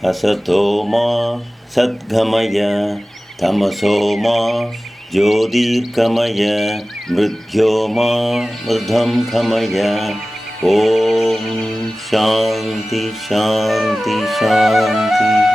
Asato ma sadgamaya tamaso ma jyotirgamaya mridyo ma mridham kamaya. Om Shanti Shanti Shanti.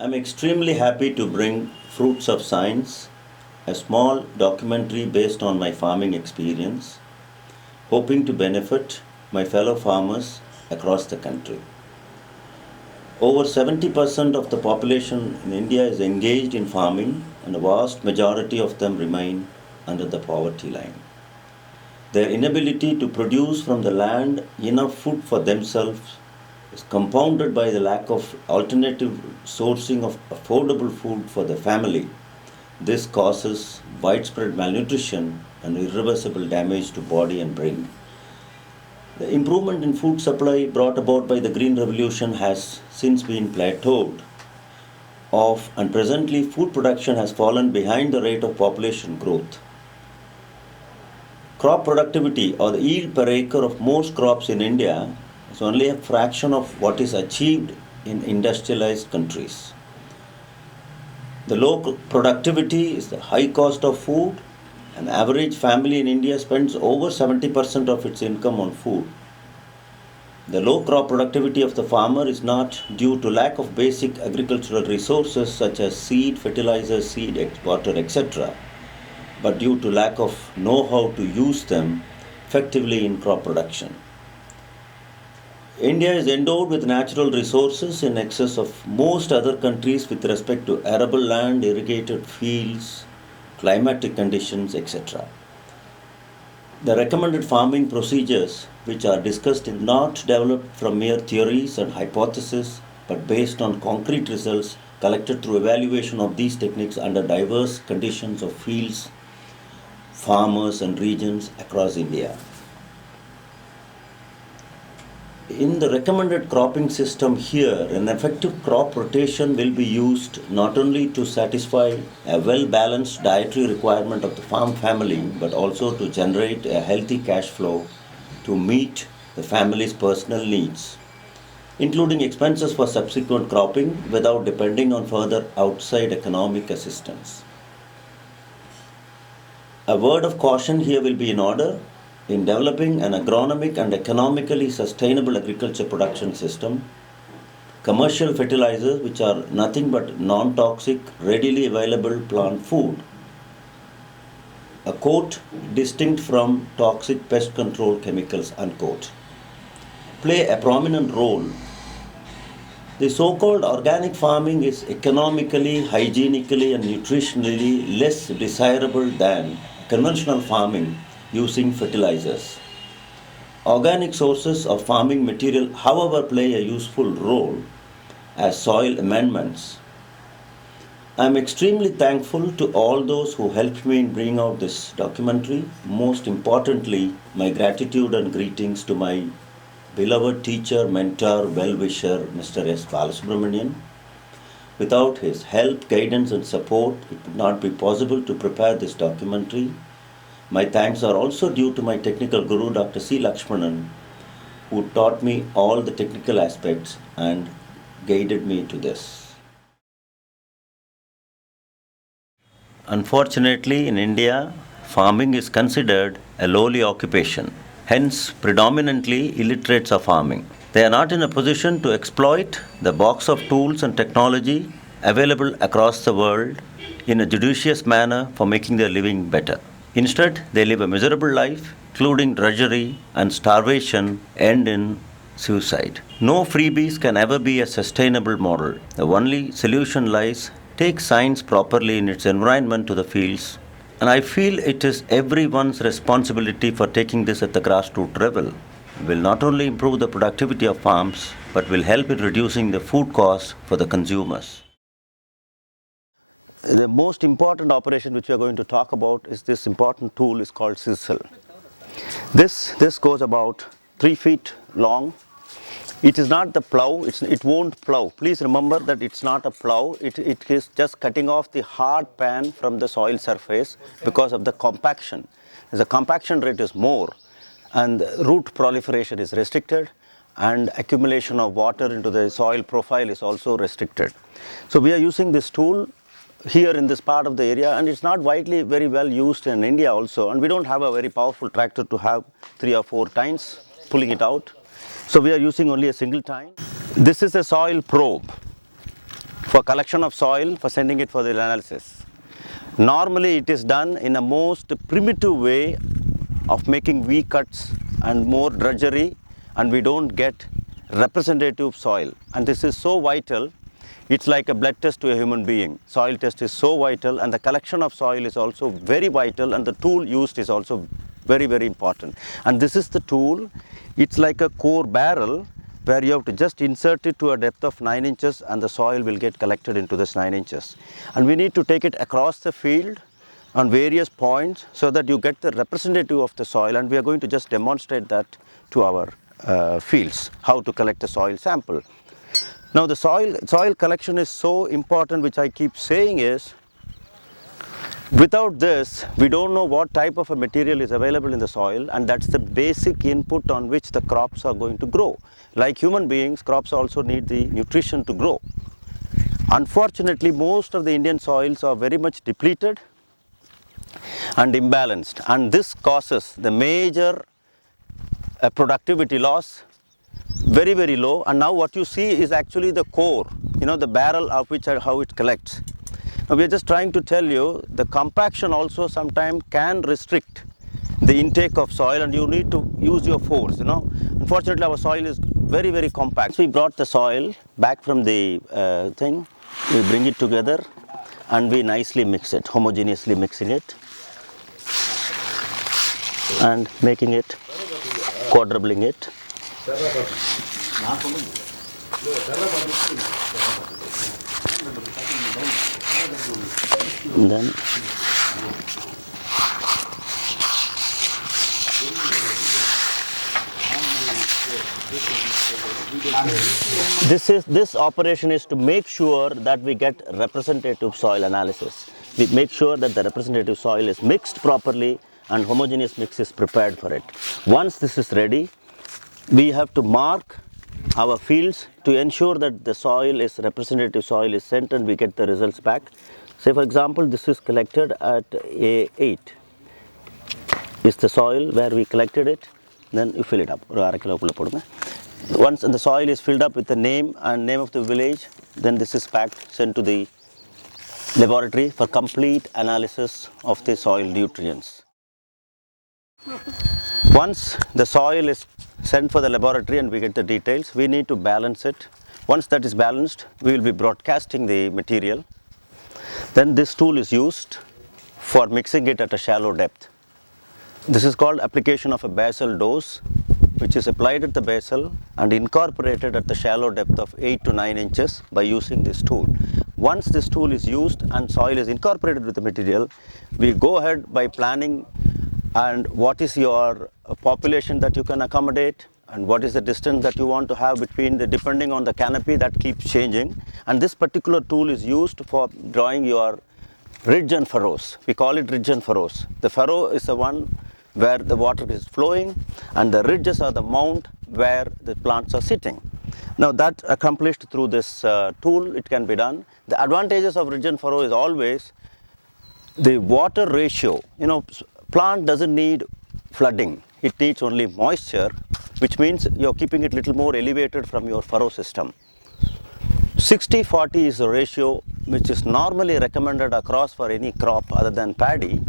I'm extremely happy to bring Fruits of Science, a small documentary based on my farming experience, hoping to benefit my fellow farmers across the country. Over 70% of the population in India is engaged in farming, and a vast majority of them remain under the poverty line. Their inability to produce from the land enough food for themselves is compounded by the lack of alternative sourcing of affordable food for the family. This causes widespread malnutrition and irreversible damage to body and brain. The improvement in food supply brought about by the Green Revolution has since been plateaued off, and presently food production has fallen behind the rate of population growth. Crop productivity, or the yield per acre of most crops in India, is only a fraction of what is achieved in industrialized countries. The low productivity is the high cost of food. An average family in India spends over 70% of its income on food. The low crop productivity of the farmer is not due to lack of basic agricultural resources such as seed, fertilizer, seed, water, etc., but due to lack of know-how to use them effectively in crop production. India is endowed with natural resources in excess of most other countries with respect to arable land, irrigated fields, climatic conditions, etc. The recommended farming procedures which are discussed are not developed from mere theories and hypotheses, but based on concrete results collected through evaluation of these techniques under diverse conditions of fields, farmers and regions across India. In the recommended cropping system here, an effective crop rotation will be used not only to satisfy a well-balanced dietary requirement of the farm family, but also to generate a healthy cash flow to meet the family's personal needs, including expenses for subsequent cropping without depending on further outside economic assistance. A word of caution here will be in order. In developing an agronomic and economically sustainable agriculture production system, commercial fertilizers, which are nothing but non-toxic, readily available plant food, a quote, distinct from toxic pest control chemicals, unquote, play a prominent role. The so-called organic farming is economically, hygienically, and nutritionally less desirable than conventional farming using fertilizers. Organic sources of farming material, however, play a useful role as soil amendments. I am extremely thankful to all those who helped me in bringing out this documentary. Most importantly, my gratitude and greetings to my beloved teacher, mentor, well-wisher, Mr. S. Balasubramanian. Without his help, guidance and support, it would not be possible to prepare this documentary. My thanks are also due to my technical guru, Dr. C. Lakshmanan, who taught me all the technical aspects and guided me to this. Unfortunately, in India, farming is considered a lowly occupation. Hence, predominantly illiterates are farming. They are not in a position to exploit the box of tools and technology available across the world in a judicious manner for making their living better. Instead, they live a miserable life, including drudgery and starvation, end in suicide. No freebies can ever be a sustainable model. The only solution lies take science properly in its environment to the fields, and I feel it is everyone's responsibility for taking this at the grassroots level. It will not only improve the productivity of farms, but will help in reducing the food costs for the consumers. The most important operation which we are going to talk about is this important tool is called sizzle. This goes about 3 feet long It is not the plow, it won't plow. Please remember that it's not a plow, it is just cutting off the hard pan from the soil surface because of the compaction. The compaction rate is more and root proliferation is restricted and accumulation of water into the soil profile is also restricted. So we are using this tool here in this part of the area, and it's not widely very well used in India also, and we don't have a very powerful tractor to have 3 or 4 tines pulling it out. So we are using only a single tine. This is a soil probe for collection of soil for sending it for the analysis. Normally it is done in a most primitive way of making V-cuts and more drudgery, and we don't get representative soil. And this is so vital. It's like a blood test to a human being. Soil test is so vital, and the collection of soil is also very vital, and the tool used is also very, very important. And this is the tool. It's like a core barrel where you have to just insert it to a depth of 9 inches and the soil will get collected into this 9 inches. And we need to take it across the field on various points so that you get the representative of the soil, and we are going to just demonstrate that to our fields, how to collect a soil sample. Now the soil collection is so important, which I keep saying is, without this, we don't know what type of a material is available in the soil, and that's the basic input on which the crops are going to grow. Like human beings, crops also need the nutrition to grow. Unfortunately, most of the Indian soils are very much depleted and imbalanced, and this causes the major productivity loss, very, very low. And now what you see is actually the core, the barrel of which how it collects. Now we are just trying to tell you the compaction also sometimes can restrict the intake of soil, and you need to use your force. Unfortunately, our soil is very, very compact. So we brought the soil back from the thing, we bring it together and we nicely mix it, homogeneously mixing it and making it, quadrupling it. And then this operation is to make sure that we get representative soil analysis. We make sure that the representative soil is mixed properly and homogeneous mix is prepared for it. Once this is ready, we have to mark our fields to ensure that the soil is representative soil is sent and we get the results back. Say for example, this is collected at A8. Is the soil where we collected it, then you fill it up. Once the soil is filled up with the name and name of the village, then this is packed, sent to the laboratory for complete analysis of the soil nutrients. Once the soil is sent for the laboratory and we get the details, we need to balance it. Once that is balanced, we will be broadcasting the material. Then this tool is used for mixing it at a shallow depth. This is called application of a basal dose, which is applied at the basal and incorporated at the shallow depth of 8 to 9 inches by using this tool. Once this tool is used and soil is incorporated with the material, we go ahead by planning and what is your population that you can accommodate and what is the distance that you want to have between depending on the canopy that keeps changing. And this particular tool is used for drawing your ridge and furrows. We call it ridge and furrows. The furrow is the one where the water is flowing and the ridges are the mount where the plants are sitting. Now that accomplished through this tool, it can be done. The advantages of ridge and furrow is always the water ratio. Plant doesn't need flooding, it needs only moisture, which means you're keeping it little more elevated from your furrow system. 60-40 is the ratio which is normally recommended across for any crop other than paddy,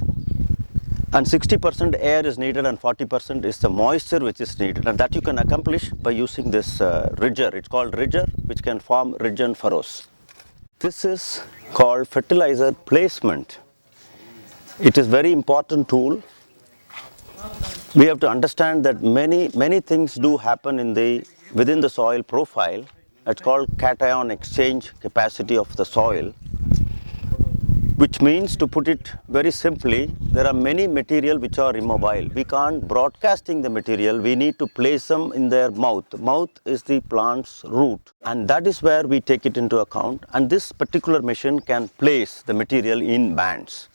and 60% air is needed and 40% is the moisture which is needed, and that you can accomplish by using this ridger. It's called ridger, which can form ridge and furrows. This is called fertilizer placement. It is very important tool. We have to understand that many things do happen within the soil profile. It's called cation exchange capacity of the soil. which means, to put it very simply, there are many material which are immobile. We can't broadcasting the material, we need to place them in their mouth. Mouth is the plant's root, and that is where we take it into account, and this particular machine can place the material in bands.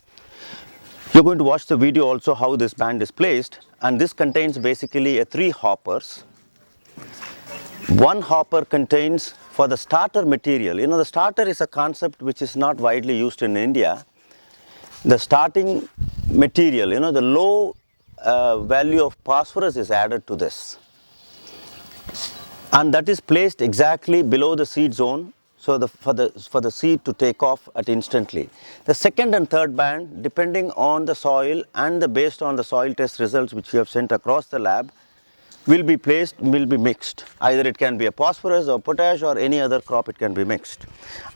You're going to watch the video also how this band is placed, and this contains basically 3 hoppers. One hopper contains for the starter material. You know, the starter is a concept which is not widely used in India. The starting material, you know, the low value of phosphorus is added to this, and that is placed exactly below the seed zone, so for the seed to take off at instantly. The second and third band, depending on the soil and based on the soil test results which we have sent across the lab, will be mixed. Either it can be a phosphorus or potash or any other crop, it can be mixed.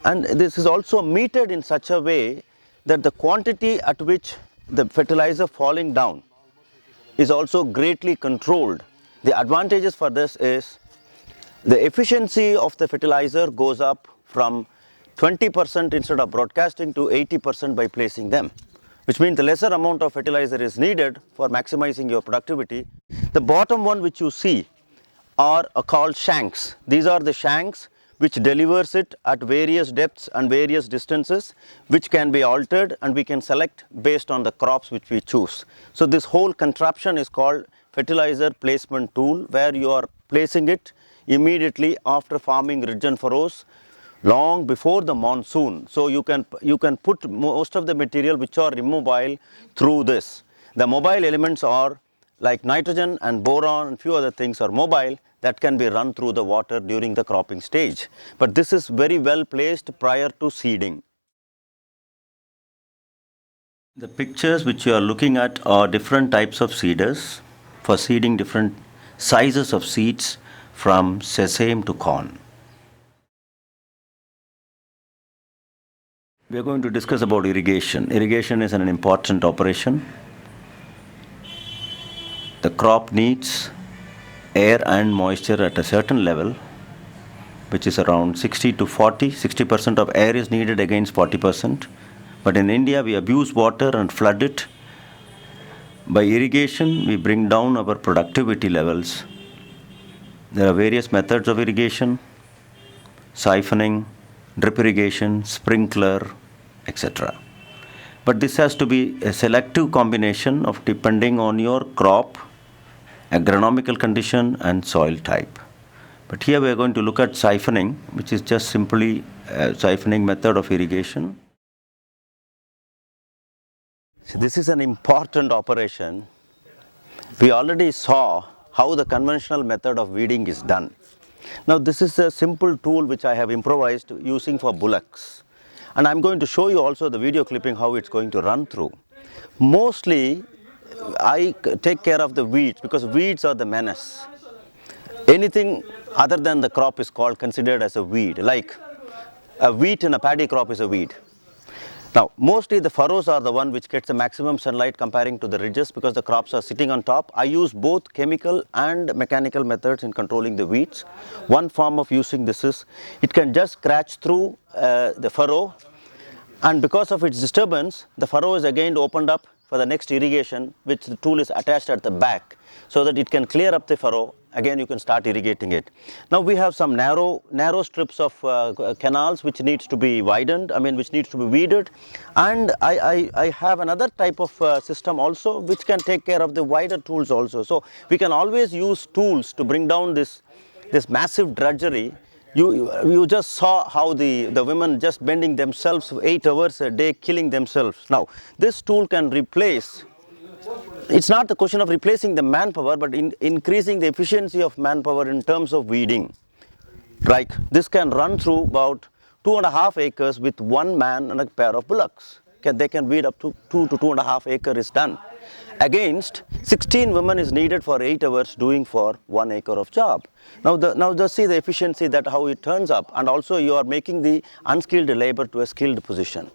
And this is also metered in such a way that the quantity at which the fertilizer falling down is also greatly controlled. The advantages for this is the efficiency of the fertilizer goes up from 20% instead of broadcasting to 80% by placing them, which means the lesser amount of fertilizer is needed for maximizing your productivity. The bottom one which you see are called shanks. These are the shanks which delivers it at various depths and various distances, which can be altered, and we can select based on the crops which we choose. So this whole contraption is called fertilizer placement tool, where you are placing it immediately after farming ridge and furrows, long before the monsoon. So you can put most of the material which are immobile through this. The mobile elements are like nitrogen and boron and few other things are mobile, that can be run through the water during the cropping stage. But this is very well placed prior to seeding. The pictures which you are looking at are different types of seeders for seeding different sizes of seeds from sesame to corn. We are going to discuss about irrigation. Irrigation is an important operation. The crop needs air and moisture at a certain level, which is around 60 to 40. 60% of air is needed against 40%. But in India, we abuse water and flood it. By irrigation, we bring down our productivity levels. There are various methods of irrigation: siphoning, drip irrigation, sprinkler, etc. But this has to be a selective combination of depending on your crop, agronomical condition and soil type. But here we are going to look at siphoning, which is just simply a siphoning method of irrigation. So this is an important operation. We already saw how the conventional method of weeding is done. Now this is a simple tool which I have improvised using for bullocks. And I'm going to show you also the video clipping how it's going to run through. Mostly I take care of the weeds because weeds are the menace. Anything other than the crop is considered as a weed. Like a wheat in a paddy crop is a weed. Now mostly the furrows are the one which gets the maximum sunlight comparing to the ridges because the crops are sitting on top. I use both chemical and mechanical methods in controlling the weeds. One form of using this is it can just scratch through the furrow, and because of its disturbance the furrow is again opened up for the next irrigation, which the tool is attached at the back so that it can clear up the furrow. Again you can start irrigating it. Now we have some narrow strips of canals which needs to be widened, which needs to be weeded, and I have another type of system also which can take care of the wider tools also. So we can always use tools to bring down this massive drudgery. You just saw how the women just bending themselves 8 hours a day, killing themselves. Now this tool can replace, it's not the question of replacing the manpower, but increasing the efficiency of manpower in terms of weeding. Like this can run through about 2.5 acres with one man and a pair of bullocks. They can weed up to 2 to 2.5 acres is done. Against 16 women is needed for 8 hours doing for 1 acre of job. Now just see the efficiency, that how it turns up, and also you are making the unskilled labor to a skilled position.